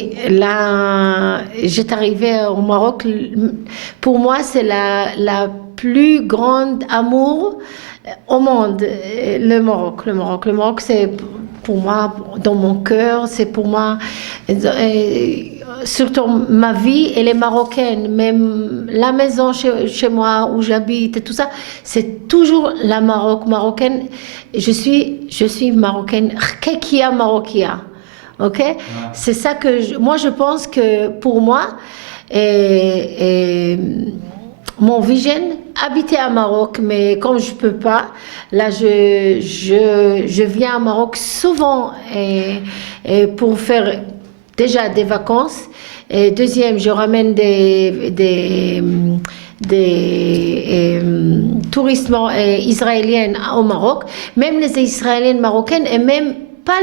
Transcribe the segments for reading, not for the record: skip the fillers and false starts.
Oui, là, j'étais arrivée au Maroc. Pour moi, c'est la plus grande amour au monde, Le Maroc, c'est pour moi, dans mon cœur, c'est pour moi, surtout ma vie, elle est marocaine. Même la maison chez moi où j'habite et tout ça, c'est toujours la marocaine. Je suis marocaine, Kekia Marokia. Ok? Ouais. C'est ça que moi je pense que pour moi, et mon vision, habiter à Maroc, mais comme je peux pas, là je viens à Maroc souvent pour faire déjà des vacances. Et deuxième, je ramène des touristes israéliennes au Maroc, même les Israéliennes marocaines et même pas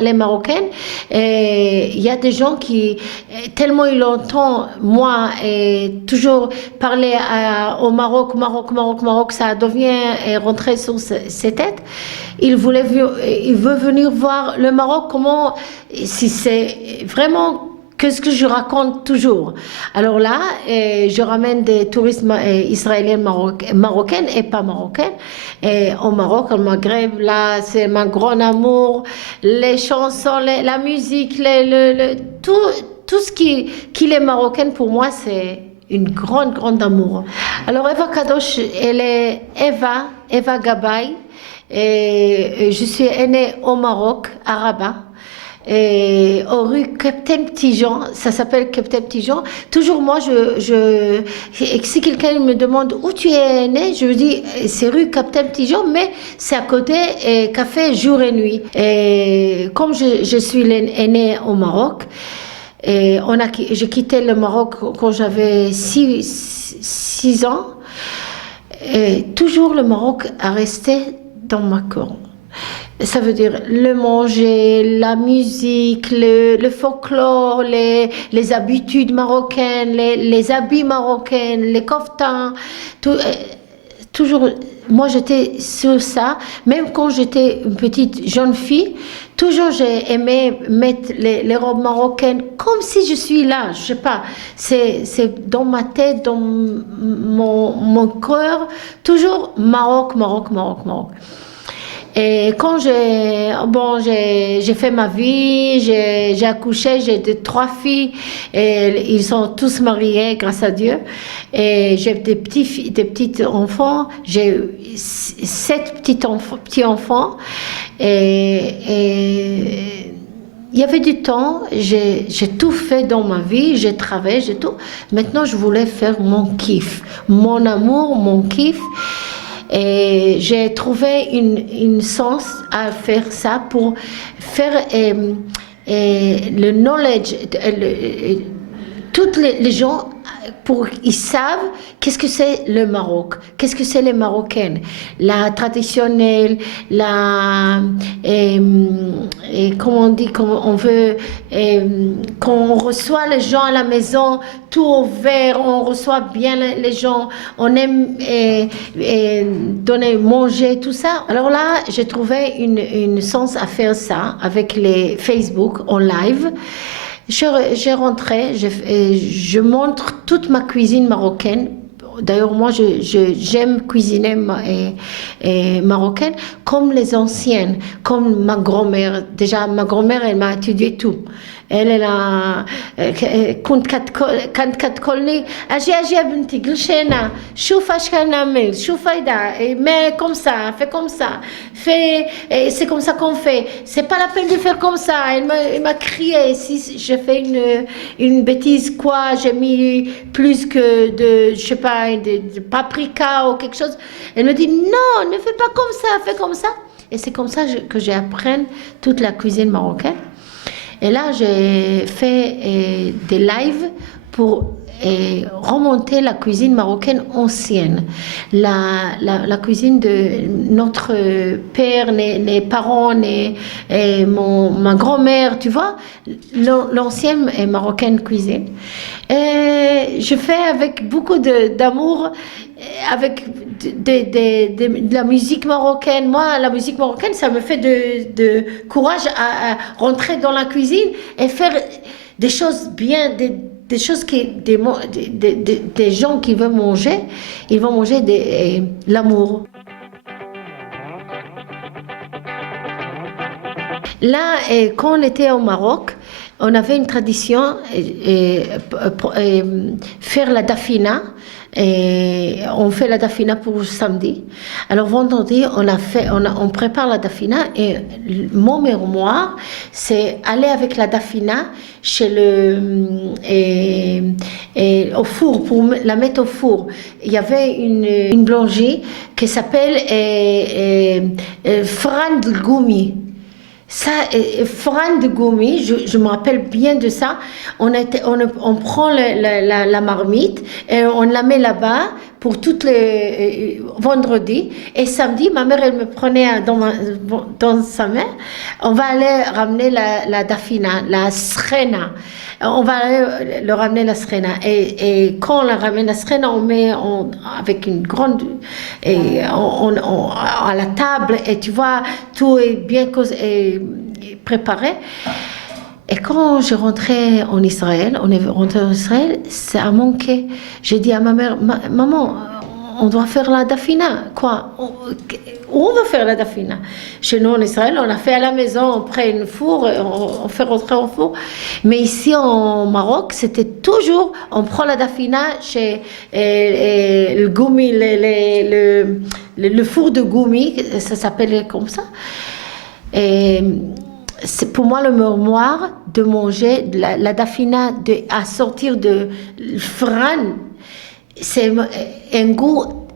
les Marocaines. Il y a des gens qui, tellement ils l'entendent, moi, toujours parler au Maroc, ça devient rentrer sur ses têtes. Il veut venir voir le Maroc, comment, si c'est vraiment que ce que je raconte toujours. Alors là, je ramène des touristes israéliens marocaines et pas marocaines. Et au Maroc, au Maghreb, là, c'est mon grand amour. Les chansons, la musique, tout ce qui est marocain, pour moi, c'est une grande amour. Alors Eva Kadosh, elle est Eva Gabay. Et je suis née au Maroc, à Rabat. Au rue Capitaine Petit-Jean, ça s'appelle Capitaine Petit-Jean. Toujours moi, si quelqu'un me demande où tu es né, je lui dis c'est rue Capitaine Petit-Jean, mais c'est à côté café jour et nuit. Et comme je suis née au Maroc, j'ai quitté le Maroc quand j'avais 6 ans. Et toujours le Maroc a resté dans ma cœur. Ça veut dire le manger, la musique, le folklore, les habitudes marocaines, les habits marocains, les coftins, toujours, moi j'étais sur ça, même quand j'étais une petite jeune fille, toujours j'ai aimé mettre les robes marocaines comme si je suis là, je sais pas, c'est dans ma tête, dans mon cœur, toujours Maroc. Et quand j'ai fait ma vie, j'ai accouché, j'ai 3 filles, et ils sont tous mariés, grâce à Dieu. Et j'ai des petits enfants, j'ai 7 petits enfants. Et il y avait du temps, j'ai tout fait dans ma vie, j'ai travaillé, j'ai tout. Maintenant, je voulais faire mon kiff, mon amour, mon kiff. Et j'ai trouvé une sens à faire ça pour faire le knowledge, toutes les gens, pour qu'ils savent qu'est-ce que c'est le Maroc, qu'est-ce que c'est les Marocaines, la traditionnelle, comment on dit, quand on veut, quand on reçoit les gens à la maison, tout ouvert, on reçoit bien les gens, on aime donner, manger, tout ça. Alors là, j'ai trouvé une sens à faire ça avec les Facebook en live. J'ai rentré, je montre toute ma cuisine marocaine. D'ailleurs, moi, j'aime cuisiner marocaine comme les anciennes, comme ma grand-mère. Déjà, ma grand-mère, elle m'a étudié tout. Elle a كانت كتقولي اجي بنتي قلشينا شوف اش كنعمل شوف هيدا mais comme ça fais comme ça fais c'est comme ça qu'on fait c'est pas la peine de faire comme ça elle m'a crié si j'ai fait une bêtise quoi j'ai mis plus que je sais pas de paprika ou quelque chose elle me dit non ne fais pas comme ça fais comme ça et c'est comme ça que j'apprends toute la cuisine marocaine. Et là, j'ai fait des lives pour remonter la cuisine marocaine ancienne. La cuisine de notre père, les parents, ma grand-mère, tu vois, l'ancienne marocaine cuisine. Et je fais avec beaucoup d'amour, avec de la musique marocaine. Moi, la musique marocaine, ça me fait de courage à rentrer dans la cuisine et faire des choses bien, des choses des gens qui veulent manger, ils vont manger l'amour. Là, quand on était au Maroc, on avait une tradition faire la dafina. Et on fait la dafina pour samedi. Alors vendredi, on prépare la dafina et mon mémoire, c'est aller avec la dafina chez au four pour la mettre au four. Il y avait une boulangerie qui s'appelle Fran de Goumi. Ça, Fran de Goumi, je me rappelle bien de ça. On prend la marmite et on la met là-bas pour toutes les vendredis. Et samedi, ma mère, elle me prenait dans sa main. On va aller ramener la dafina, la srena. On va aller le ramener la srena. Et quand on la ramène la srena, on met avec une grande... à la table, et tu vois, tout est bien préparé. Et quand je rentrais en Israël, on est rentré en Israël, ça a manqué. J'ai dit à ma mère, maman, on doit faire la dafina. Quoi? Où on va faire la dafina? Chez nous en Israël, on a fait à la maison, on prend une four, on fait rentrer au four. Mais ici en Maroc, c'était toujours, on prend la dafina chez le goumi, le four de goumi, ça s'appelle comme ça. Et c'est pour moi le mémoire de manger la dafina, à sortir de fran. C'est un goût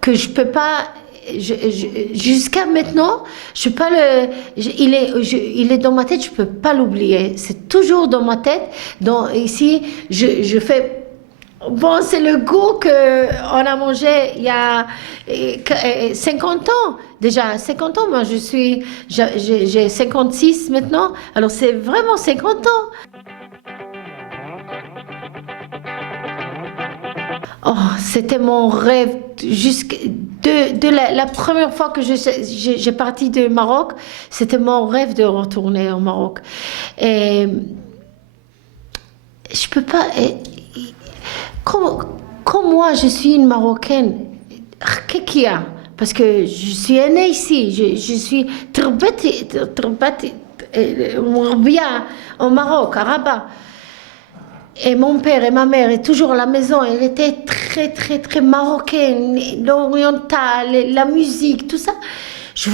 que je peux pas, jusqu'à maintenant, je peux pas il est dans ma tête, je peux pas l'oublier. C'est toujours dans ma tête. Donc ici, je fais. Bon, c'est le goût qu'on a mangé il y a 50 ans. Déjà, 50 ans, moi j'ai 56 maintenant. Alors c'est vraiment 50 ans. Oh, c'était mon rêve. La première fois que j'ai parti du Maroc, c'était mon rêve de retourner au Maroc. Et je peux pas. Comme moi, je suis une Marocaine, qu'est-ce qu'il y a? Parce que je suis née ici, je suis bien au Maroc, à Rabat. Et mon père et ma mère étaient toujours à la maison, elle était très, très, très marocaine, l'oriental, la musique, tout ça. Je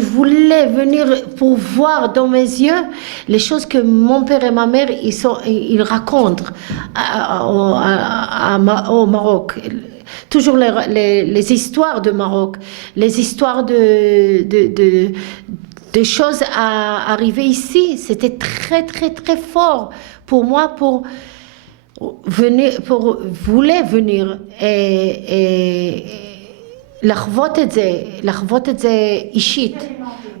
voulais venir pour voir dans mes yeux les choses que mon père et ma mère ils racontent au Maroc. Toujours les histoires de Maroc, les histoires de choses à arriver ici. C'était très très très fort pour moi voulais venir et לחוות את זה אישית,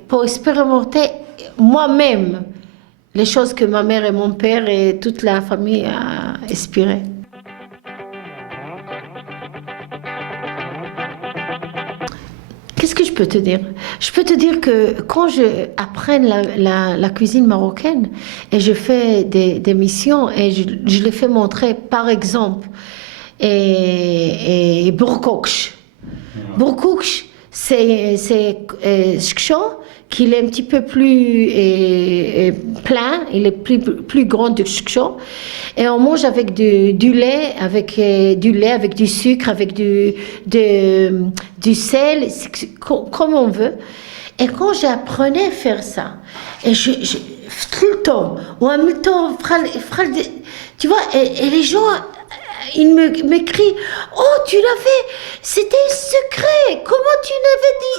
pour expérimenter moi-même les choses que ma mère et mon père et toute la famille a inspiré. Qu'est-ce que je peux te dire? Je peux te dire que quand je apprends la cuisine marocaine et je fais des missions et je les fais montrer, par exemple, et Bourkokch. Bourkouch, c'est Shksho, qu'il est un petit peu plus plein, il est plus grand que Shksho. Et on mange avec du lait, avec du sucre, avec du sel, comme on veut. Et quand j'apprenais à faire ça, et tout le temps, ou en même temps, tu vois, et les gens, ils m'écrivent, oh, tu l'as fait, c'était un secret, comment tu l'avais dit,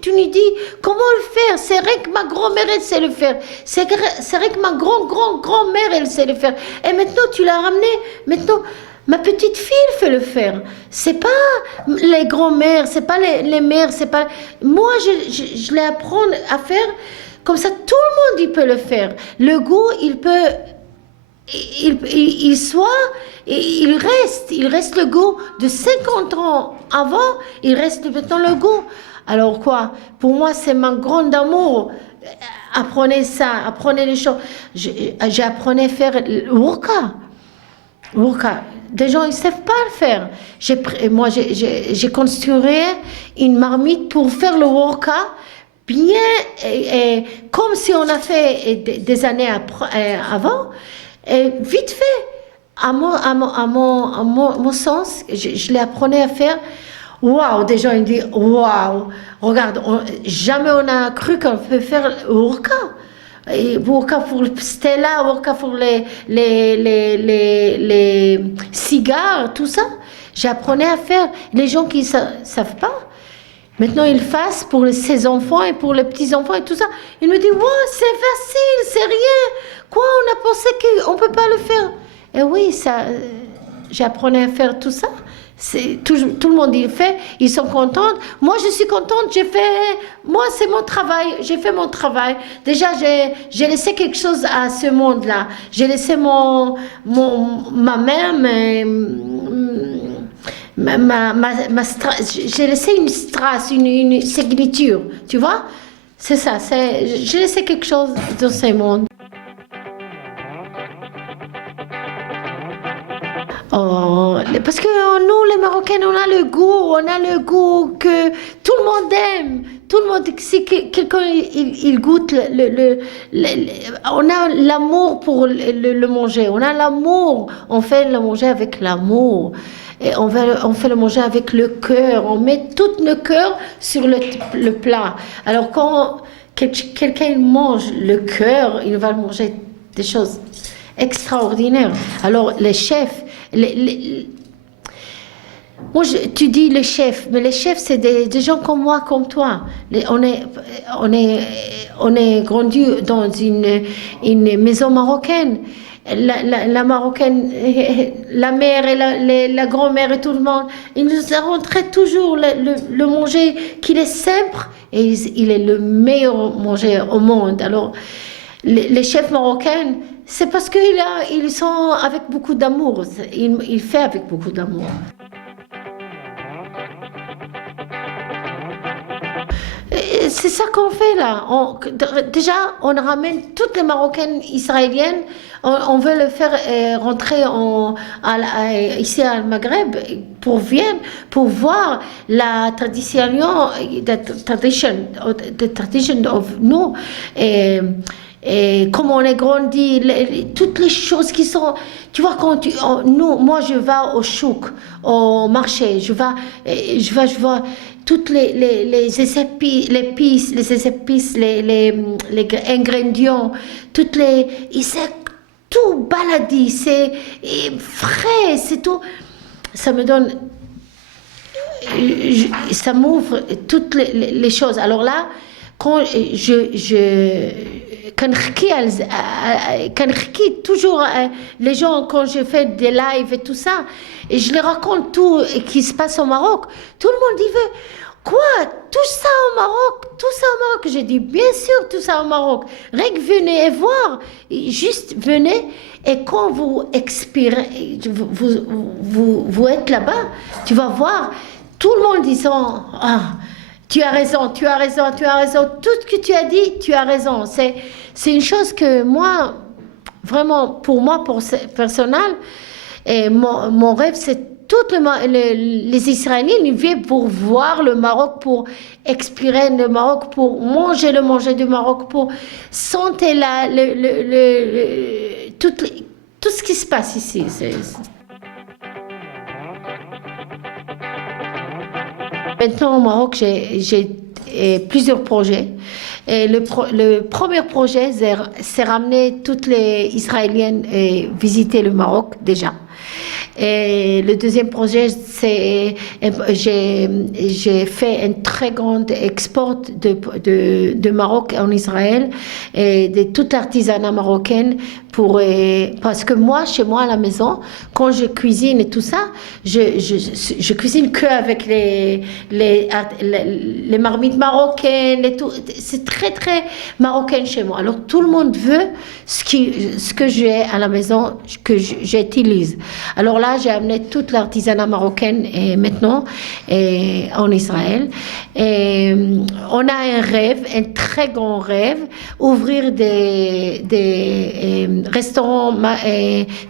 tu nous dis comment le faire, c'est vrai que ma grand-mère, elle sait le faire, c'est vrai que ma grand-mère, elle sait le faire, et maintenant tu l'as ramené, maintenant ma petite fille, elle fait le faire, c'est pas les grand-mères, c'est pas les mères, c'est pas, moi je l'ai appris à faire, comme ça tout le monde il peut le faire, le goût il peut il reste le goût de 50 ans avant, il reste maintenant le goût. Alors quoi? Pour moi, c'est mon grand amour. Apprenez ça, apprenez les choses. J'apprenais à faire le worka. Worka. Des gens, ils ne savent pas le faire. J'ai construit une marmite pour faire le worka bien, comme si on a fait des années avant, vite fait. À mon sens, je l'apprenais à faire. Waouh, des gens ils disent waouh, regarde, jamais on a cru qu'on peut faire worka. Worka pour Stella, worka pour les cigares, tout ça. J'apprenais à faire. Les gens qui ne savent pas, maintenant ils fassent pour ses enfants et pour les petits-enfants et tout ça. Ils me disent, wow, c'est facile, c'est rien. Quoi, on a pensé qu'on ne peut pas le faire. Et oui, j'apprenais à faire tout ça. Tout le monde il fait, ils sont contents. Moi je suis contente, moi c'est mon travail, j'ai fait mon travail. Déjà j'ai laissé quelque chose à ce monde-là. J'ai laissé ma mère, j'ai laissé une trace, une signature, tu vois. C'est ça, j'ai laissé quelque chose dans ce monde. Oh, parce que nous, les Marocains, on a le goût que tout le monde aime. Tout le monde, si quelqu'un il goûte, on a l'amour pour le manger. On a l'amour, on fait le manger avec l'amour. Et on fait le manger avec le cœur. On met tout le cœur sur le plat. Alors quand quelqu'un mange le cœur, il va manger des choses extraordinaires. Alors les chefs, tu dis les chefs, mais les chefs c'est des gens comme moi, comme toi. On est grandi dans une maison marocaine. La marocaine, la mère et la grand-mère et tout le monde, ils nous ont montré toujours le manger qu'il est simple et il est le meilleur manger au monde. Alors les chefs marocains, c'est parce qu'ils sont avec beaucoup d'amour. Il fait avec beaucoup d'amour. C'est ça qu'on fait là. Déjà, on ramène toutes les Marocaines israéliennes. On veut le faire rentrer ici à Maghreb pour Vienne, pour voir la tradition of nous. Et comme on est grandi, toutes les choses qui sont... Tu vois, moi je vais au chouk, au marché, je vois toutes les épices, les ingrédients, c'est tout baladé, c'est frais, c'est tout. Ça me donne... ça m'ouvre toutes les choses. Alors là, quand quand toujours les gens, quand je fais des lives et tout ça, et je les raconte tout qui se passe au Maroc, tout le monde dit quoi, tout ça au Maroc, j'ai dit bien sûr tout ça au Maroc, rien que venez et voir, juste venez, et quand vous expirez, vous êtes là-bas, tu vas voir tout le monde disant tu as raison, tout ce que tu as dit, tu as raison. C'est une chose que moi, vraiment, pour moi, personnel, et mon rêve, c'est tous les Israéliens, ils viennent pour voir le Maroc, pour explorer le Maroc, pour manger le manger du Maroc, pour sentir tout ce qui se passe ici. Maintenant au Maroc, j'ai plusieurs projets. Et le premier projet, c'est ramener toutes les Israéliennes visiter le Maroc déjà. Et le deuxième projet, c'est j'ai fait un très grand export de Maroc en Israël et de tout l'artisanat marocain parce que moi, chez moi à la maison, quand je cuisine et tout ça, je cuisine que avec les marmites marocaines et tout. C'est très très marocain chez moi. Alors tout le monde veut ce que j'ai à la maison, que j'utilise. Alors là, j'ai amené toute l'artisanat marocain et maintenant en Israël. Et on a un rêve, un très grand rêve, ouvrir des restaurants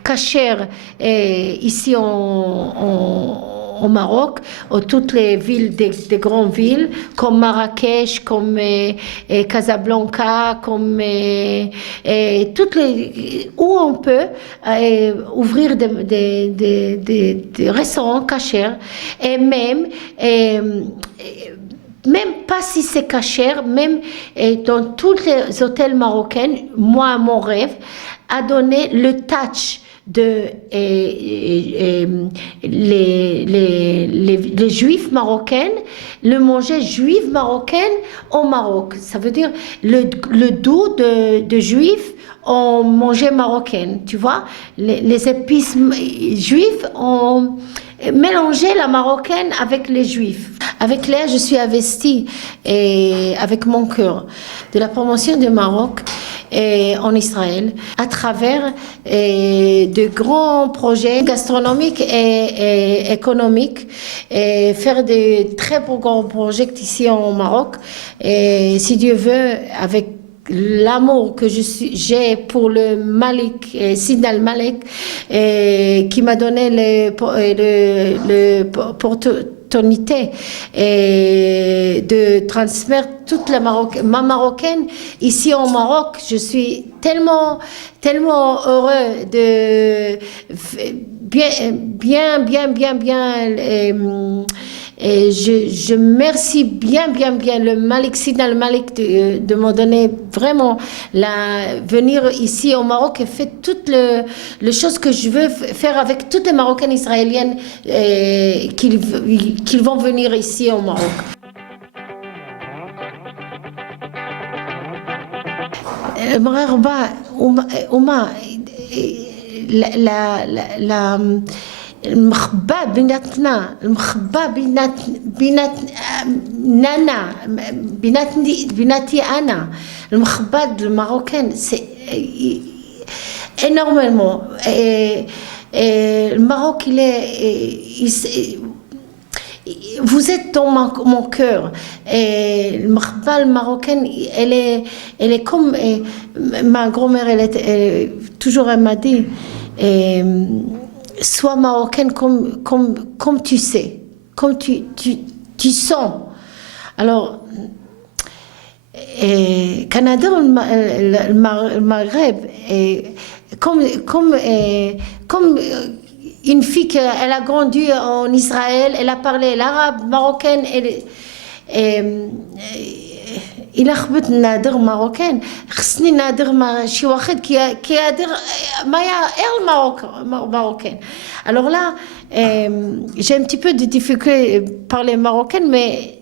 cachers ici au Maroc, toutes les villes, des grandes villes, comme Marrakech, comme Casablanca, comme toutes les où on peut ouvrir des restaurants cachers et même pas si c'est cachère, même dans tous les hôtels marocains, moi, mon rêve, a donné le touch de les juifs marocains, le manger juif marocain au Maroc. Ça veut dire le doux de juifs en manger marocain, tu vois. Les épices juives ont mélangé la marocaine avec les juifs. Avec Léa, je suis investie et avec mon cœur de la promotion du Maroc en Israël à travers de grands projets gastronomiques et économiques et faire de très grands projets ici au Maroc et si Dieu veut avec l'amour que j'ai pour le Malik, Sid Al-Malik, qui m'a donné l'opportunité de transmettre toute ma marocaine ici au Maroc. Je suis tellement heureux de bien et je remercie bien le Malik Sid Al-Malik de me donner vraiment venir ici au Maroc et faire toutes les choses que je veux faire avec toutes les Marocaines israéliennes qui vont venir ici au Maroc. المخبى بيناتنا بيناتي أنا المخبى الماروكان سي énormément le Maroc vous êtes dans mon cœur et le makhba marocaine elle est comme ma grand-mère toujours elle m'a dit sois marocaine comme tu sais, comme tu sens. Alors, Canada, le Maghreb, comme une fille elle a grandi en Israël, elle a parlé l'arabe marocain, إلا خبت نادر ماروكان خصني نادر مع شي واحد كيهدر معايا marocain. Alors là, j'ai un petit peu de difficulté à parler marocain, mais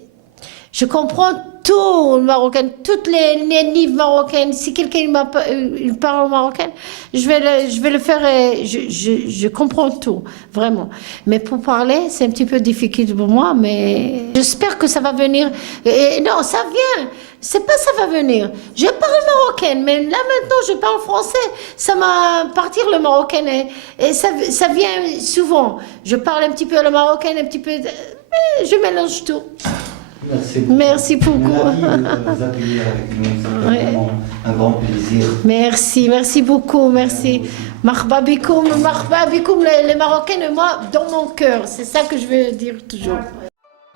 je comprends tout le marocain, toutes les nives marocaines. Si quelqu'un parle marocain, je vais le faire. Je comprends tout, vraiment. Mais pour parler, c'est un petit peu difficile pour moi, mais j'espère que ça va venir. Non, ça vient. C'est pas ça va venir. Je parle marocain, mais là maintenant je parle français. Ça m'a partir le marocain et ça vient souvent. Je parle un petit peu le marocain, un petit peu. Je mélange tout. Merci beaucoup. Vous accueillir avec nous, c'est vraiment un grand plaisir. Merci beaucoup, merci. Marhaba bikoum, les Marocains et moi dans mon cœur, c'est ça que je veux dire toujours.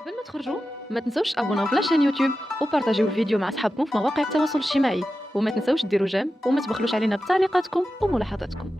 قبل ما تخرجوا ما تنسوش تابوناو في لاشين يوتيوب وبارطاجيو الفيديو مع اصحابكم في مواقع التواصل الاجتماعي وما تنسوش ديروا جيم وما تبخلوش علينا بتعليقاتكم وملاحظاتكم.